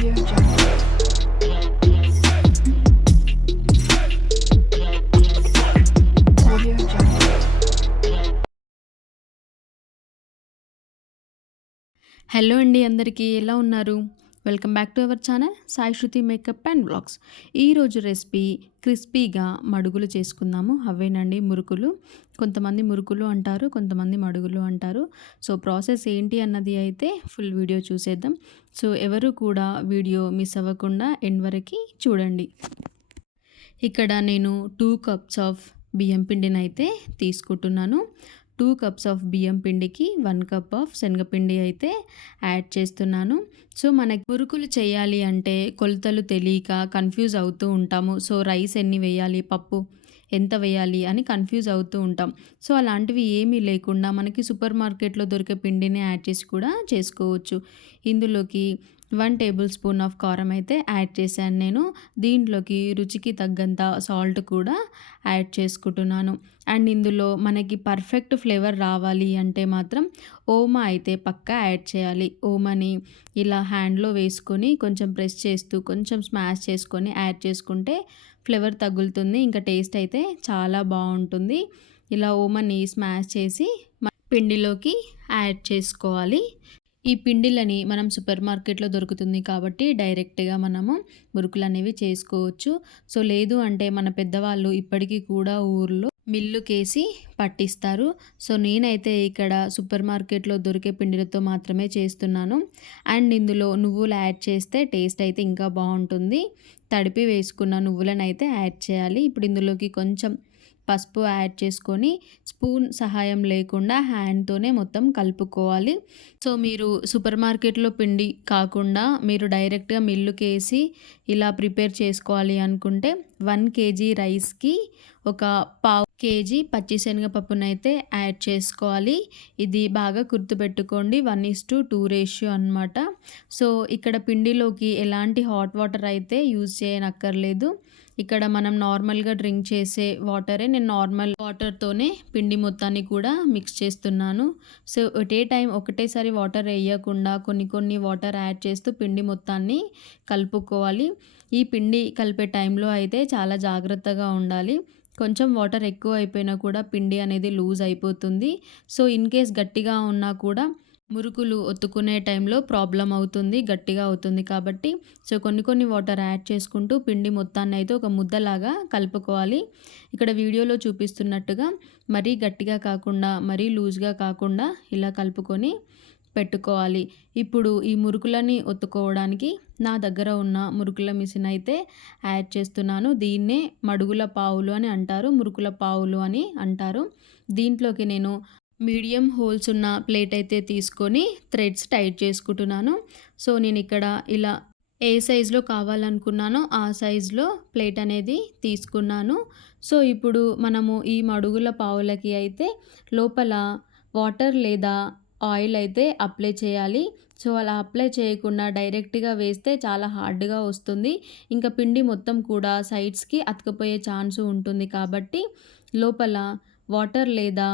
Hello అండి అందరికీ ఎలా ఉన్నారు? Welcome back to our channel Sai Shruti makeup and vlogs ఈరోజు రెసిపీ క్రిస్పీగా మడుగులు చేసుకుందాము. అవేనండి? మురుకులు. కొంతమంది మురుకులు అంటారు కొంతమంది మడుగులు అంటారు. సో ప్రాసెస్ ఏంటి అన్నది అయితే ఫుల్ వీడియో చూసేద్దాం. సో ఎవరు కూడా వీడియో మిస్ అవ్వకుండా ఎండ్ వరకు చూడండి. ఇక్కడ నేను టూ కప్స్ ఆఫ్ బియ్యం పిండిని అయితే తీసుకుంటున్నాను. టూ కప్స్ ఆఫ్ బియ్యం పిండికి వన్ కప్ ఆఫ్ శనగపిండి అయితే యాడ్ చేస్తున్నాను. సో మనకి మురుకులు చేయాలి అంటే కొలతలు తెలియక కన్ఫ్యూజ్ అవుతూ ఉంటాము. సో రైస్ ఎన్ని వేయాలి పప్పు ఎంత వేయాలి అని కన్ఫ్యూజ్ అవుతూ ఉంటాం. సో అలాంటివి ఏమీ లేకుండా మనకి సూపర్ మార్కెట్లో దొరికే పిండిని యాడ్ చేసి కూడా చేసుకోవచ్చు. ఇందులోకి వన్ టేబుల్ స్పూన్ ఆఫ్ కారం అయితే యాడ్ చేశాను నేను. దీంట్లోకి రుచికి తగ్గంత సాల్ట్ కూడా యాడ్ చేసుకుంటున్నాను. అండ్ ఇందులో మనకి పర్ఫెక్ట్ ఫ్లేవర్ రావాలి అంటే మాత్రం ఓమా అయితే పక్కా యాడ్ చేయాలి. ఓమాని ఇలా హ్యాండ్లో వేసుకొని కొంచెం ప్రెస్ చేస్తూ కొంచెం స్మాష్ చేసుకొని యాడ్ చేసుకుంటే ఫ్లేవర్ తగులుతుంది. ఇంకా టేస్ట్ అయితే చాలా బాగుంటుంది. ఇలా ఓమాని స్మాష్ చేసి పిండిలోకి యాడ్ చేసుకోవాలి. ఈ పిండిలని మనం సూపర్ మార్కెట్లో దొరుకుతుంది కాబట్టి డైరెక్ట్గా మనము మురుకులు అనేవి చేసుకోవచ్చు. సో లేదు అంటే మన పెద్దవాళ్ళు ఇప్పటికీ కూడా ఊర్లో మిల్లుకేసి పట్టిస్తారు. సో నేనైతే ఇక్కడ సూపర్ మార్కెట్లో దొరికే పిండిలతో మాత్రమే చేస్తున్నాను. అండ్ ఇందులో నువ్వులు యాడ్ చేస్తే టేస్ట్ అయితే ఇంకా బాగుంటుంది. తడిపి వేసుకున్న నువ్వులను అయితే యాడ్ చేయాలి. ఇప్పుడు ఇందులోకి కొంచెం పసుపు యాడ్ చేసుకొని స్పూన్ సహాయం లేకుండా హ్యాండ్తోనే మొత్తం కలుపుకోవాలి. సో మీరు సూపర్ మార్కెట్లో పిండి కాకుండా మీరు డైరెక్ట్గా మిల్లుకేసి ఇలా ప్రిపేర్ చేసుకోవాలి అనుకుంటే వన్ కేజీ రైస్కి ఒక పావు కేజీ పచ్చిశనగపప్పునైతే యాడ్ చేసుకోవాలి. ఇది బాగా గుర్తుపెట్టుకోండి one is to two ratio అనమాట సో ఇక్కడ పిండిలోకి ఎలాంటి హాట్ వాటర్ అయితే యూజ్ చేయనక్కర్లేదు. ఇక్కడ మనం నార్మల్గా డ్రింక్ చేసే వాటరే నేను నార్మల్ వాటర్తోనే పిండి మొత్తాన్ని కూడా మిక్స్ చేస్తున్నాను. సో ఒకటే టైం ఒకటేసారి వాటర్ వేయకుండా కొన్ని కొన్ని వాటర్ యాడ్ చేస్తూ పిండి మొత్తాన్ని కలుపుకోవాలి. ఈ పిండి కలిపే టైంలో అయితే చాలా జాగ్రత్తగా ఉండాలి. కొంచెం వాటర్ ఎక్కువ అయిపోయినా కూడా పిండి అనేది లూజ్ అయిపోతుంది. సో ఇన్ కేస్ గట్టిగా ఉన్నా కూడా మురుకులు ఒత్తుకునే టైంలో ప్రాబ్లం అవుతుంది గట్టిగా అవుతుంది కాబట్టి. సో కొన్ని కొన్ని వాటర్ యాడ్ చేసుకుంటూ పిండి మొత్తాన్ని అయితే ఒక ముద్దలాగా కలుపుకోవాలి. ఇక్కడ వీడియోలో చూపిస్తున్నట్టుగా మరీ గట్టిగా కాకుండా మరీ లూజ్గా కాకుండా ఇలా కలుపుకొని పెట్టుకోవాలి. ఇప్పుడు ఈ మురుకులని ఒత్తుకోవడానికి నా దగ్గర ఉన్న మురుకుల మిషన్ అయితే యాడ్ చేస్తున్నాను. దీన్నే మడుగుల పావులు అని అంటారు. మురుకుల పావులు అని అంటారు. దీంట్లోకి నేను మీడియం హోల్స్ ఉన్న ప్లేట్ అయితే తీసుకొని థ్రెడ్స్ టైట్ చేసుకుంటున్నాను. సో నేను ఇక్కడ ఇలా ఏ సైజులో కావాలనుకున్నానో ఆ సైజులో ప్లేట్ అనేది తీసుకున్నాను. సో ఇప్పుడు మనము ఈ మడుగుల పావులకి అయితే లోపల వాటర్ లేదా ఆయిల్ అయితే అప్లై చేయాలి. సో అలా అప్లై చేయకుండా డైరెక్ట్గా వేస్తే చాలా హార్డ్గా వస్తుంది. ఇంకా పిండి మొత్తం కూడా సైడ్స్కి అతకపోయే ఛాన్స్ ఉంటుంది కాబట్టి లోపల వాటర్ లేదా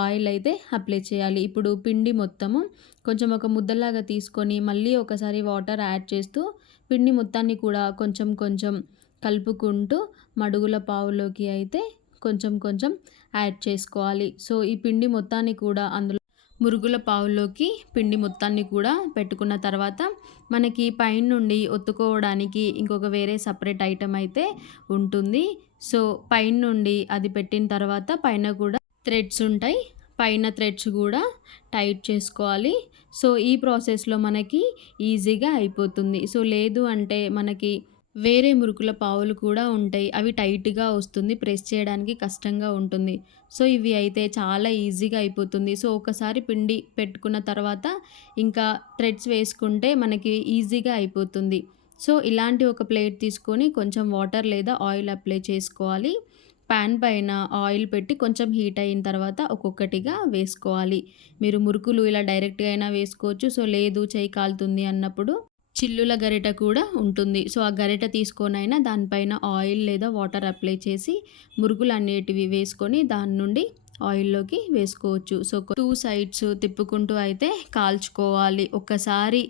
ఆయిల్ అయితే అప్లై చేయాలి. ఇప్పుడు పిండి మొత్తము కొంచెం ఒక ముద్దలాగా తీసుకొని మళ్ళీ ఒకసారి వాటర్ యాడ్ చేస్తూ పిండి మొత్తాన్ని కూడా కొంచెం కొంచెం కలుపుకుంటూ మడుగుల పావులోకి అయితే కొంచెం కొంచెం యాడ్ చేసుకోవాలి. సో ఈ పిండి మొత్తాన్ని కూడా అందులో మురుగుల పావులోకి పిండి మొత్తాన్ని కూడా పెట్టుకున్న తర్వాత మనకి పైన నుండి ఒత్తుకోవడానికి ఇంకొక వేరే సపరేట్ ఐటమ్ అయితే ఉంటుంది. సో పైన నుండి అది పెట్టిన తర్వాత పైన కూడా థ్రెడ్స్ ఉంటాయి. పైన థ్రెడ్స్ కూడా టైట్ చేసుకోవాలి. సో ఈ ప్రాసెస్లో మనకి ఈజీగా అయిపోతుంది. సో లేదు అంటే మనకి వేరే మురుకుల పావులు కూడా ఉంటాయి. అవి టైట్గా వస్తుంది. ప్రెస్ చేయడానికి కష్టంగా ఉంటుంది. సో ఇవి అయితే చాలా ఈజీగా అయిపోతుంది. సో ఒకసారి పిండి పెట్టుకున్న తర్వాత ఇంకా థ్రెడ్స్ వేసుకుంటే మనకి ఈజీగా అయిపోతుంది. సో ఇలాంటి ఒక ప్లేట్ తీసుకొని కొంచెం వాటర్ లేదా ఆయిల్ అప్లై చేసుకోవాలి. ప్యాన్ పైన ఆయిల్ పెట్టి కొంచెం హీట్ అయిన తర్వాత ఒక్కొక్కటిగా వేసుకోవాలి. మీరు మురుకులు ఇలా డైరెక్ట్గా అయినా వేసుకోవచ్చు. సో లేదు చేయి కాలుతుంది అన్నప్పుడు చిల్లుల గరిట కూడా ఉంటుంది. సో ఆ గరిట తీసుకొనైనా దానిపైన ఆయిల్ లేదా వాటర్ అప్లై చేసి మురుగులు అనేటివి వేసుకొని దాని నుండి ఆయిల్లోకి వేసుకోవచ్చు. సో టూ సైడ్స్ తిప్పుకుంటూ అయితే కాల్చుకోవాలి. ఒక్కసారి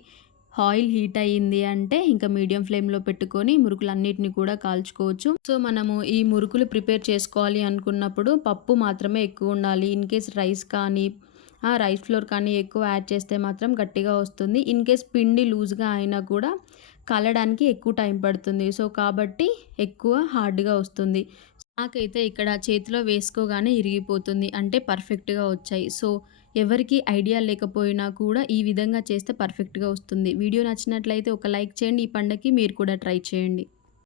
ఆయిల్ హీట్ అయ్యింది అంటే ఇంకా మీడియం ఫ్లేమ్లో పెట్టుకొని మురుకులన్నిటిని కూడా కాల్చుకోవచ్చు. సో మనము ఈ మురుకులు ప్రిపేర్ చేసుకోవాలి అనుకున్నప్పుడు పప్పు మాత్రమే ఎక్కువ ఉండాలి. ఇన్ కేస్ రైస్ కానీ రైస్ ఫ్లోర్ కానీ ఎక్కువ యాడ్ చేస్తే మాత్రం గట్టిగా వస్తుంది. ఇన్ కేస్ పిండి లూజ్గా అయినా కూడా కలడానికి ఎక్కువ టైం పడుతుంది. సో కాబట్టి ఎక్కువ హార్డ్గా వస్తుంది. నాకైతే ఇక్కడ చేతిలో వేసుకోగానే ఇరిగిపోతుంది. అంటే పర్ఫెక్ట్గా వచ్చాయి. సో ఎవరికి ఐడియా లేకపోయినా కూడా ఈ విధంగా చేస్తే పర్ఫెక్ట్గా వస్తుంది. వీడియో నచ్చినట్లయితే ఒక లైక్ చేయండి. ఈ పండగకి మీరు కూడా ట్రై చేయండి.